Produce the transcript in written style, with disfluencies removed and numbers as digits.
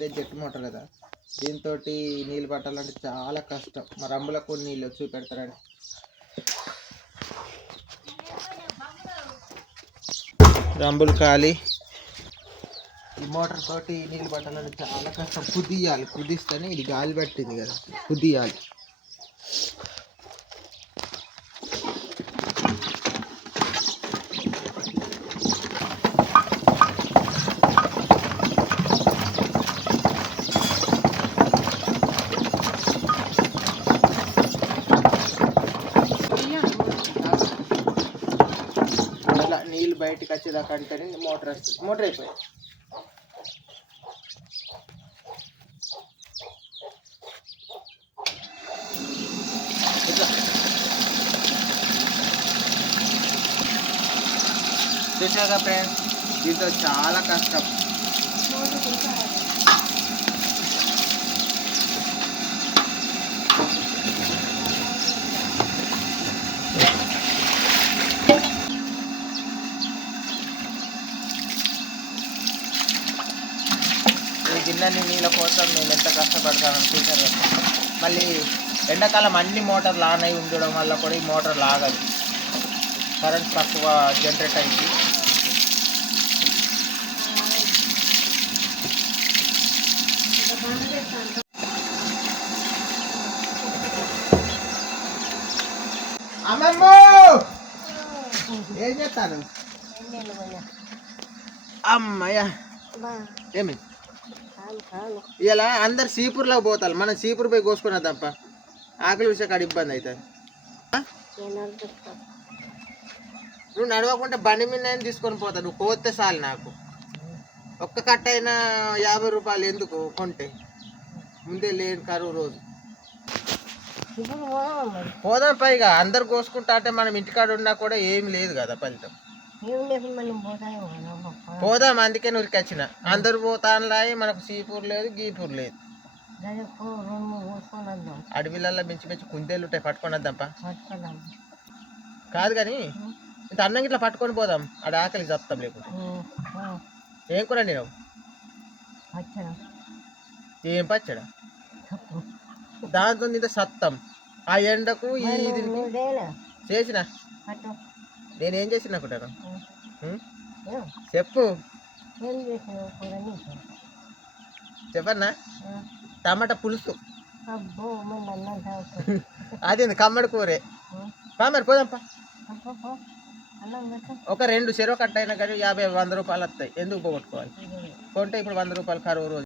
ముందే jet motor కదా, దీంతో నీళ్ళు పట్టాలంటే చాలా కష్టం. మరి రంబులకు నీళ్ళు చూపెడతారని రంబులు ఖాళీ. ఈ మోటార్ తోటి నీళ్ళు పట్టాలంటే చాలా కష్టం. కుదియాలి, కుదిస్తేనే ఇది గాలి పట్టింది కదా, కుదియాలి. నీళ్ళు బయటకు వచ్చేదాకా అంటేనే మోటార్ వస్తుంది. మోటార్ అయిపోయింది. చూసాగా ఫ్రెండ్స్, దీంతో చాలా కష్టం. ఈ గిన్నెని నీళ్ళ కోసం మేము ఎంత కష్టపడతామని చూసారు. మళ్ళీ ఎండాకాలం అన్ని మోటార్లు ఆన్ అయి ఉండడం వల్ల కూడా ఈ మోటార్ లాగదు, కరెంట్ తక్కువ జనరేట్ అయింది. అమ్మమ్మ ఏం చేస్తాను? అమ్మయ్యా ఏమి ఇలా అందరు సీపూర్లో పోతారు, మనం సీపూర్ పోయి కోసుకున్నా తప్ప ఆకలి విషయం కాడ ఇబ్బంది అవుతుంది. నువ్వు నడవకుంటే బండి మీద తీసుకొని పోతావు, నువ్వు కోస్తే చాలు. నాకు ఒక్క కట్ట అయినా 50 రూపాయలు ఎందుకు కొంటే, ముందే లేని కరువు రోజు. పోదాం పైగా అందరు కోసుకుంటా అంటే మనం ఇంటికాడ ఉన్నా కూడా ఏమి లేదు కదా ఫలితం. పోదాం, అందుకే నువ్వుకి వచ్చిన. అందరు పోతానులాయి, మనకు సీపూర్ లేదు, గీపూర్ లేదు. అడవిలల్లో మించి కుందేళ్ళు ఉంటాయి, పట్టుకొని వద్దాంపా. కాదు కానీ ఇంత అన్నం ఇట్లా పట్టుకొని పోదాం, ఆడ ఆకలికి చెప్తాం. లేకుంటే ఏం కూర నేను? ఏం పచ్చడా? దాంతో ఇంత సత్తం ఆ ఎండకు చేసిన. నేనేం చేసిన అనుకుంటాను చెప్పు, చెప్పన్నా. టమాటా పులుసు. అది కమ్మడి కూరే. మరి పోదాంపా. ఒక 2 చెరువు కట్ట అయినా కానీ 50-100 రూపాయలు వస్తాయి. ఎందుకు పోగొట్టుకోవాలి? కొంటే ఇప్పుడు 100 రూపాయలు కరువు రోజు.